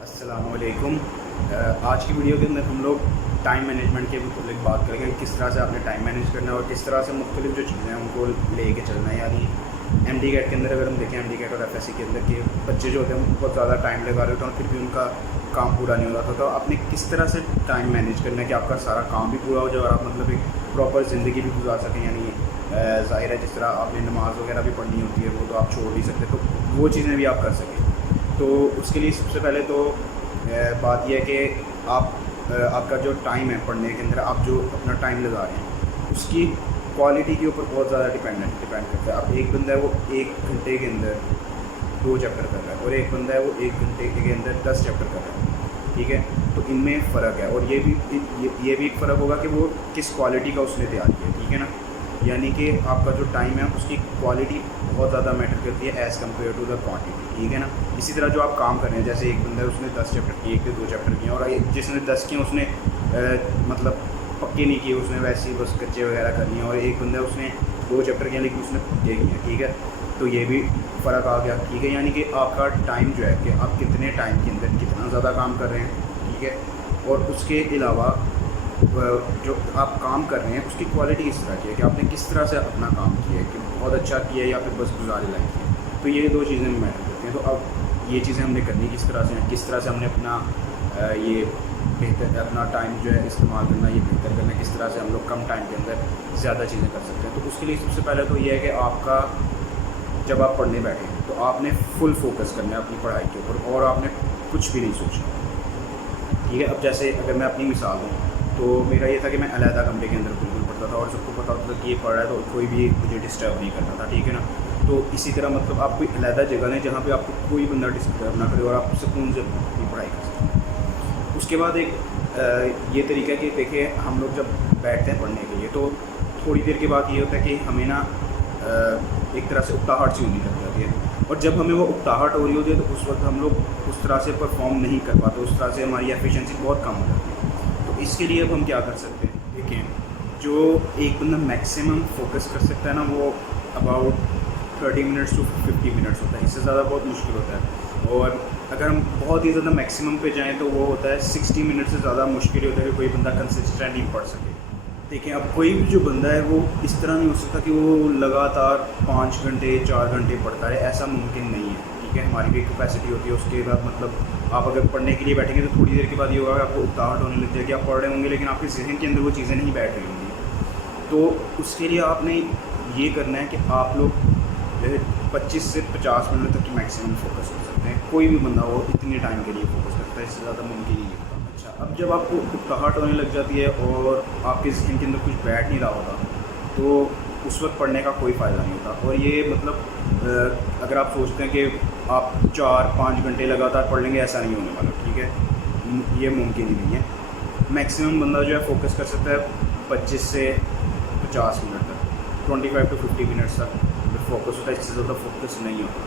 अस्सलामुअलैकुम। आज की वीडियो के अंदर हम लोग टाइम मैनेजमेंट के मुताबिक बात करेंगे, किस तरह से आपने टाइम मैनेज करना है और किस तरह से मुख्तलिफ जो चीज़ें हैं उनको लेके चलना है। यानी एमडी कैट के अंदर अगर हम देखें, एमडी कैट और एफएससी के अंदर के बच्चे जो होते हैं बहुत ज़्यादा टाइम लगा रहे होते हैं और फिर भी उनका काम पूरा नहीं हो रहा था। तो आपने किस तरह से टाइम मैनेज करना है कि आपका सारा काम भी पूरा हो जाए और आप मतलब एक प्रॉपर ज़िंदगी भी गुजार सकें। यानी ज़ाहिर है जिस तरह आपने नमाज़ वगैरह भी पढ़नी होती है वो तो आप छोड़ नहीं सकते, तो वो चीज़ें भी आप कर सकें। तो उसके लिए सबसे पहले तो बात यह है कि आपका जो टाइम है पढ़ने के अंदर, आप जो अपना टाइम लगा रहे हैं उसकी क्वालिटी के ऊपर बहुत ज़्यादा डिपेंड करता है। अब एक बंदा है वो 1 घंटे के अंदर 2 चैप्टर कर रहा है और एक बंदा है वो 1 घंटे के अंदर 10 चैप्टर कर रहा है, ठीक है। तो इनमें फ़र्क है और ये भी एक फ़र्क होगा कि वो किस क्वालिटी का उसने तैयार किया, ठीक है ना। यानी कि आपका जो टाइम है उसकी क्वालिटी बहुत ज़्यादा मैटर करती है as compare to the quantity, ठीक है ना। इसी तरह जो आप काम कर रहे हैं, जैसे एक बंदा है उसने 10 चैप्टर किए, एक 2 चैप्टर किए और जिसने 10 किए उसने मतलब पक्के नहीं किए, उसने वैसे ही बस कच्चे वगैरह कर लिए। और एक बंदा उसने 2 चैप्टर किया लेकिन उसने पक्के किए, ठीक है। तो ये भी फ़र्क आ गया, ठीक है। यानी कि आपका टाइम जो है कि आप कितने टाइम के अंदर कितना ज़्यादा काम कर रहे हैं, ठीक है। और उसके अलावा जो आप काम कर रहे हैं उसकी क्वालिटी किस तरह की है कि आपने किस तरह से अपना काम किया है, कि बहुत अच्छा किया है या फिर बस गुजारे लायक है। तो ये 2 चीज़ें मैटर करती हैं। तो अब ये चीज़ें हमने करनी किस तरह से हैं, किस तरह से हमने अपना ये बेहतर अपना टाइम जो है इस्तेमाल करना, ये बेहतर करना, किस तरह से हम लोग कम टाइम के अंदर ज़्यादा चीज़ें कर सकते हैं। तो उसके लिए सबसे पहले तो ये है कि आपका जब आप पढ़ने बैठे तो आपने फुल फोकस करना है अपनी पढ़ाई के ऊपर और आपने कुछ भी नहीं सोचना, ठीक है। अब जैसे अगर मैं अपनी मिसाल दूँ तो मेरा ये था कि मैं अलहदा कमरे के अंदर बिल्कुल पढ़ता था और सबको पता होता था कि ये पढ़ रहा है तो कोई भी मुझे डिस्टर्ब नहीं करता था, ठीक है ना। तो इसी तरह मतलब आप कोई अलहदा जगह लें जहाँ पे आपको कोई बंदा डिस्टर्ब ना करे और आप सुकून से अपनी पढ़ाई कर सकें। उसके बाद एक ये तरीका कि देखिए हम लोग जब बैठते हैं पढ़ने के लिए तो थोड़ी देर के बाद ये होता है कि हमें ना एक तरह से उकताहट सी होने लग जाती है और जब हमें वो उकताहट हो रही होती है तो उस वक्त हम लोग उस तरह से परफॉर्म नहीं कर पाते, उस तरह से हमारी एफिशिएंसी बहुत कम हो जाती है। तो इसके लिए अब हम क्या कर सकते हैं, देखिए जो एक बंदा मैक्सिमम फोकस कर सकता है ना वो अबाउट 30 मिनट्स टू 50 मिनट्स होता है, इससे ज़्यादा बहुत मुश्किल होता है। और अगर हम बहुत ही ज़्यादा मैक्सिमम पे जाएँ तो वो होता है 60 मिनट से ज़्यादा मुश्किल होता है कि कोई बंदा कंसिस्टेंटली पढ़ सके। देखिए अब कोई भी जो बंदा है वो इस तरह नहीं हो सकता कि वो लगातार 5 घंटे 4 घंटे पढ़ता है, ऐसा मुमकिन नहीं है, ठीक है। हमारी भी कैपेसिटी होती है, उसके बाद मतलब आप अगर पढ़ने के लिए बैठेंगे तो थोड़ी देर के बाद ये होगा कि आपको उकताहट होने लग जाएगी, आप पढ़ रहे होंगे लेकिन आपके जहन के अंदर वो चीज़ें नहीं बैठ रही होंगी। तो उसके लिए आपने ये करना है कि आप लोग 25 से 50 मिनट तक की मैक्सिमम फोकस कर सकते हैं। कोई भी बंदा हो इतने टाइम के लिए फोकस करता है, इससे ज़्यादा मुमकिन ही नहीं होता। अच्छा, अब जब आपको उकताहट होने लग जाती है और आपके जहन के अंदर कुछ बैठ नहीं रहा होता तो उस वक्त पढ़ने का कोई फ़ायदा नहीं होता। और ये मतलब अगर आप सोचते हैं कि आप 4-5 घंटे लगातार पढ़ लेंगे, ऐसा नहीं होने वाला, ठीक है। ये मुमकिन ही नहीं है। मैक्सिमम बंदा जो है फोकस कर सकता है 25 से 50 मिनट तक, 25 टू 50 मिनट्स तक फोकस होता है, इससे ज़्यादा फोकस नहीं होता,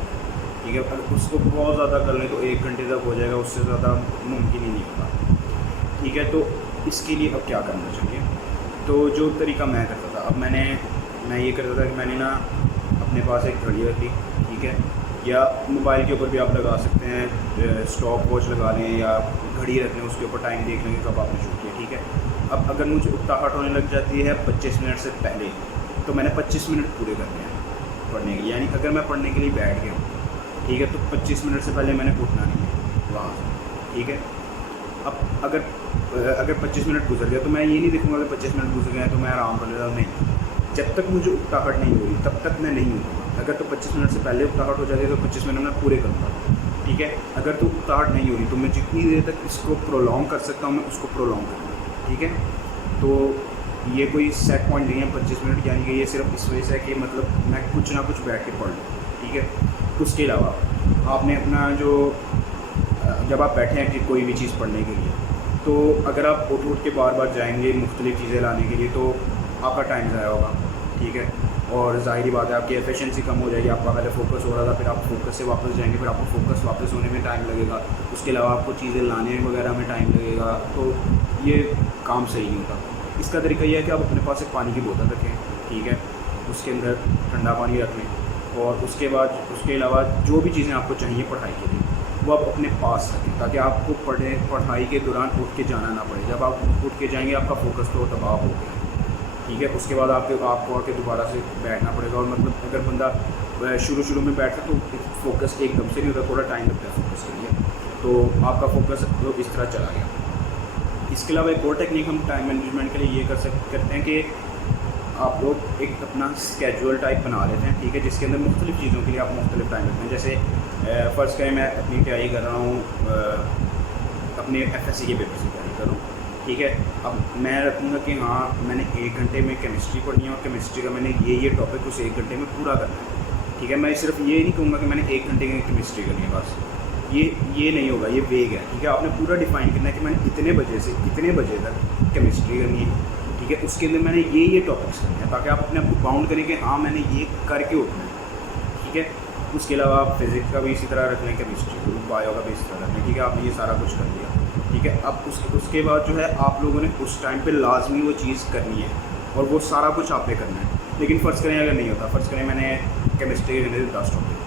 ठीक है। अगर उसको बहुत ज़्यादा कर लें तो 1 घंटे तक हो जाएगा, उससे ज़्यादा मुमकिन ही नहीं होता, ठीक है। तो इसके लिए अब क्या करना चाहिए, तो जो तरीका मैं करता था, अब मैं ये करता था कि मैंने ना अपने पास एक घड़ी रख ली, ठीक है। या मोबाइल के ऊपर भी आप लगा सकते हैं, स्टॉप वॉच लगा लें या घड़ी रख लें, उसके ऊपर टाइम देख लेंगे कब आपने शुरू किया, ठीक है। अब अगर मुझे उकताहट होने लग जाती है 25 मिनट से पहले तो मैंने 25 मिनट पूरे करने हैं पढ़ने के लिए। यानी अगर मैं पढ़ने के लिए बैठ गया हूँ, ठीक है, तो 25 मिनट से पहले मैंने उठना नहीं है वहाँ से, ठीक है। अब अगर 25 मिनट गुजर गया तो मैं ये नहीं देखूँगा कि 25 मिनट गुजर गए तो मैं आराम कर लेता हूँ, नहीं। जब तक मुझे उकताहट नहीं हो रही तब तक मैं नहीं उठूँगा। अगर तो 25 मिनट से पहले उकताहट हो जाती है तो 25 मिनट मैं पूरे करूँगा, ठीक है। अगर तो उकताहट नहीं हो रही तो मैं जितनी देर तक इसको प्रोलॉन्ग कर सकता हूँ मैं उसको प्रोलॉन्ग करूँगा, ठीक है। तो ये कोई सेट पॉइंट नहीं है 25 मिनट, यानी कि ये सिर्फ इस वजह से है कि मतलब मैं कुछ ना कुछ बैठ के पढ़ लूँ, ठीक है। उसके अलावा आपने अपना जो जब आप बैठे हैं कि कोई भी चीज़ पढ़ने के लिए तो अगर आप उठ के बार बार जाएंगे मुख्तलिफ़ चीज़ें लाने के लिए तो आपका टाइम ज़ाया होगा, ठीक है। और ज़ाहिरी बात है आपकी एफिशिएंसी कम हो जाएगी। आपका पहले फोकस हो रहा था, फिर आप फोकस से वापस जाएंगे, फिर आपको फोकस वापस होने में टाइम लगेगा, उसके अलावा आपको चीज़ें लाने वगैरह में टाइम लगेगा, तो ये काम सही नहीं होता। इसका तरीका यह है कि आप अपने पास एक पानी की बोतल रखें, ठीक है, उसके अंदर ठंडा पानी रख लें और उसके बाद उसके अलावा जो भी चीज़ें आपको चाहिए पढ़ाई के लिए वो आप अपने पास रखें, ताकि आपको पढ़ाई के दौरान उठ के जाना ना पड़े। जब आप उठ के जाएंगे आपका फोकस तो तबाह हो गया, ठीक है। उसके बाद आपको आके दोबारा से बैठना पड़ेगा। और मतलब अगर बंदा शुरू में बैठता तो फोकस एकदम से नहीं होता, थोड़ा टाइम लगता है फोकस के लिए, तो आपका फोकस तो इस तरह चला गया। इसके अलावा एक और टेक्निक हम टाइम मैनेजमेंट के लिए ये करते हैं कि आप लोग एक अपना स्केड्यूल टाइप बना लेते हैं, ठीक है, जिसके अंदर मुख्तलिफ़ चीज़ों के लिए आप मुख्तलिफ टाइम रखते हैं। जैसे फ़र्ज़ करें मैं अपनी तैयारी कर रहा हूँ, अपने FSC के पेपर की तैयारी कर रहा हूँ, ठीक है। अब मैं रखूँगा कि हाँ मैंने 1 घंटे में केमिस्ट्री पढ़नी है और केमिस्ट्री का मैंने ये टॉपिक उस 1 घंटे में पूरा करना है, ठीक है। मैं सिर्फ ये नहीं कहूँगा कि मैंने 1 घंटे की केमिस्ट्री करनी है बस, ये नहीं होगा, ये वेग है, ठीक है। आपने पूरा डिफ़ाइन करना है कि मैंने इतने बजे से इतने बजे तक केमिस्ट्री करनी है, ठीक है। उसके अंदर मैंने ये टॉपिक्स करने हैं, ताकि आप अपने आप को बाउंड करें कि हाँ मैंने ये करके उठना है, ठीक है। उसके अलावा आप फिज़िक्स का भी इसी तरह रख लें, केमिस्ट्री बायो का भी इसी तरह रख लें, ठीक है। आपने ये सारा कुछ कर लिया, ठीक है। अब उसके बाद जो है आप लोगों ने उस टाइम पे लाजमी वो चीज़ करनी है और वो सारा कुछ आप पे करना है। लेकिन फ़र्ज़ करें अगर नहीं होता, फ़र्ज़ करें मैंने केमिस्ट्री के लिए 10 टॉपिक,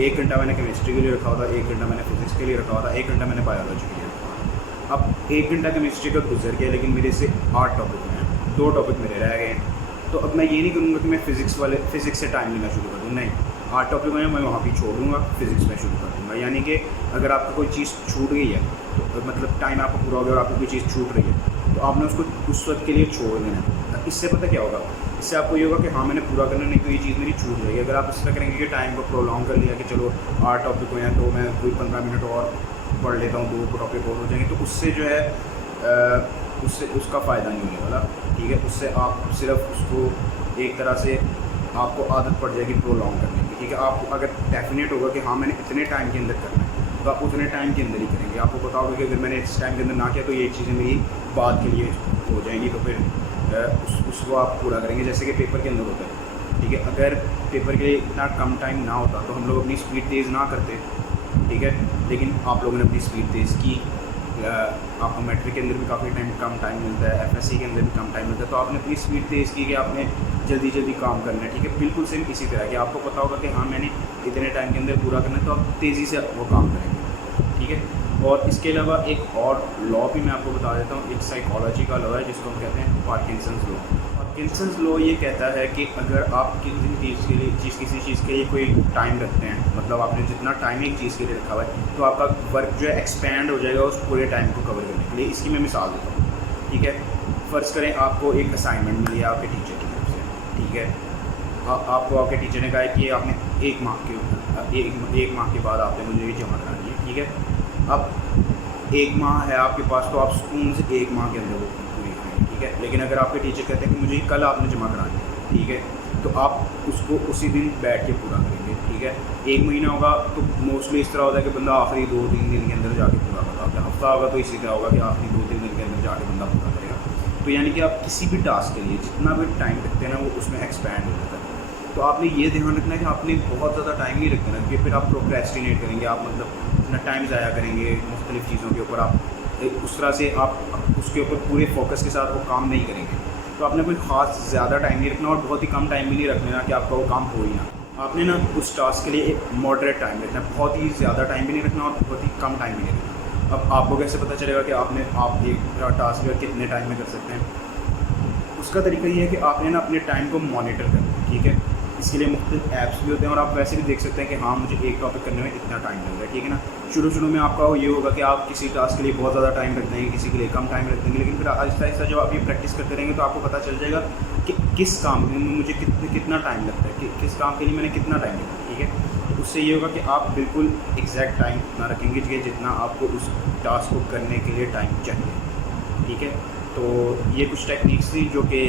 1 घंटा मैंने केमिस्ट्री के लिए रखा हुआ था, 1 घंटा मैंने फिज़िक्स के लिए रखा हुआ था, 1 घंटा मैंने बायोलॉजी के लिए रखा हुआ था। अब 1 घंटा केमिस्ट्री का गुजर गया, लेकिन मेरे से 8 टॉपिक हैं, 2 टॉपिक मेरे रह गए हैं। तो अब मैं ये नहीं करूँगा कि मैं फ़िज़िक्स से टाइम लेना शुरू कर दूँ, नहीं, 8 टॉपिक हैं मैं वहाँ भी छोड़ दूँगा, फ़िज़िक्स में शुरू कर दूँगा। यानी कि अगर आपको कोई चीज़ छूट गई है, तो मतलब टाइम आपका पूरा हो गया और आपको कोई चीज़ छूट रही है, तो आपने उसको उस वक्त के लिए छोड़ देना है। इससे पता क्या होगा, इससे आपको ये होगा कि हाँ मैंने पूरा करना, नहीं तो ये चीज़ मेरी छूट जाएगी। अगर आप इस तरह करेंगे कि टाइम को प्रोलॉन्ग कर लिया कि चलो 8 टॉपिक हुए हैं तो मैं कोई 15 मिनट और पढ़ लेता हूँ, 2 टॉपिक और हो जाएंगे, तो उससे जो है उससे उसका फ़ायदा नहीं होने वाला, ठीक है। उससे आप सिर्फ उसको एक तरह से आपको आदत पड़ जाएगी प्रोलॉन्ग करने की, ठीक है। आपको अगर डेफिनेट होगा कि हाँ मैंने इतने टाइम के अंदर करना है, तो आप उतने टाइम के अंदर ही करेंगे। आपको पता होगा कि अगर मैंने इस टाइम के अंदर ना किया तो ये चीज़ें मेरी बाद के लिए हो जाएंगी, तो फिर उसको आप पूरा करेंगे। जैसे कि पेपर के अंदर होता है, ठीक है। अगर पेपर के लिए इतना कम टाइम ना होता तो हम लोग अपनी स्पीड तेज़ ना करते, ठीक है। लेकिन आप लोगों ने अपनी स्पीड तेज़ की, आपको मैट्रिक के अंदर भी काफ़ी कम टाइम मिलता है, FSC के अंदर भी कम टाइम मिलता है, तो आपने अपनी स्पीड तेज़ की कि आपने जल्दी काम करना है, ठीक है। बिल्कुल सेम इसी तरह कि आपको पता होगा कि हाँ मैंने इतने टाइम के अंदर पूरा करना है, तो आप तेज़ी से वो काम करेंगे, ठीक है। और इसके अलावा एक और लॉ भी मैं आपको बता देता हूँ, एक साइकोलॉजी का लॉ है जिसको हम कहते हैं पार्किंसंस लॉ। पार्किंसंस लॉ ये कहता है कि अगर आप किसी चीज़ के लिए कोई टाइम रखते हैं, मतलब आपने जितना टाइम एक चीज़ के लिए रखा हुआ है, तो आपका वर्क जो है एक्सपैंड हो जाएगा उस पूरे टाइम को कवर करने के लिए। इसकी मैं मिसाल देता हूँ, ठीक है। फ़र्ज़ करें आपको एक असाइनमेंट मिली है आपके टीचर की तरफ से, ठीक है। आपको आपके टीचर ने कहा है कि आपने 1 माह के बाद आपने मुझे ये जमा करानी है, ठीक है। अब 1 माह है आपके पास, तो आप सुकून से 1 माह के अंदर वो पूरी करेंगे, ठीक है। लेकिन अगर आपके टीचर कहते हैं कि मुझे कल आपने जमा करानी है, ठीक है, तो आप उसको उसी दिन बैठ के पूरा करेंगे, ठीक है। 1 महीना होगा तो मोस्टली इस तरह होता है कि बंदा आखिरी 2-3 दिन के अंदर जाके पूरा करता है। हफ्ता होगा तो इसी तरह होगा कि आखिरी 2-3 दिन के अंदर जाके बंदा पूरा करेगा। तो यानी कि आप किसी भी टास्क के लिए जितना भी टाइम रखते हैं ना, वो उसमें एक्सपैंड हो जाता है। तो आपने ये ध्यान रखना है कि आपने बहुत ज़्यादा टाइम नहीं रखना है, कि फिर आप प्रोक्रेस्टिनेट करेंगे, आप मतलब अपना टाइम ज़ाया करेंगे मुख्तलिफ़ चीज़ों के ऊपर, आप उस तरह से आप उसके ऊपर पूरे फोकस के साथ वो काम नहीं करेंगे। तो आपने कोई ख़ास ज़्यादा टाइम नहीं रखना और बहुत ही कम टाइम भी नहीं रखना कि आपका वो काम हो ही ना। आपने ना उस टास्क के लिए एक मॉडरेट टाइम रखना है, बहुत ही ज़्यादा टाइम भी नहीं रखना और बहुत ही कम टाइम भी नहीं रखना। अब आपको कैसे पता चलेगा कि आप एक टास्क जो कितने टाइम में कर सकते हैं? उसका तरीका ये है कि आपने ना अपने टाइम को मॉनिटर करना है, ठीक है। इसके लिए मुख्तलिफ ऐप्स भी होते हैं और आप वैसे भी देख सकते हैं कि हाँ मुझे एक टॉपिक करने में इतना टाइम लग रहा है, ठीक है ना। शुरू में आपका ये होगा कि आप किसी टास्क के लिए बहुत ज़्यादा टाइम रख देंगे, किसी के लिए कम टाइम रख देंगे, लेकिन फिर आहिस्ता जब आप ये प्रैक्टिस करते रहेंगे तो आपको पता चल जाएगा कि किस काम में मुझे कितना टाइम लगता है, कि किस काम के लिए मैंने कितना टाइम रखा है, ठीक है। तो उससे ये होगा कि आप बिल्कुल एग्जैक्ट टाइम ना रखेंगे कि जितना आपको उस टास्क को करने के लिए टाइम चाहिए, ठीक है। तो ये कुछ टेक्निक्स थी जो कि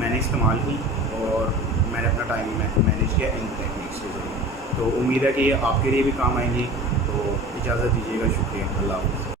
मैंने इस्तेमाल की और मैंने अपना टाइम मैनेज किया इन टेक्निक्स के ज़रिए। तो उम्मीद है कि ये आपके लिए भी काम आएंगी। तो इजाज़त दीजिएगा, शुक्रिया, अल्लाह हाफ़िज़।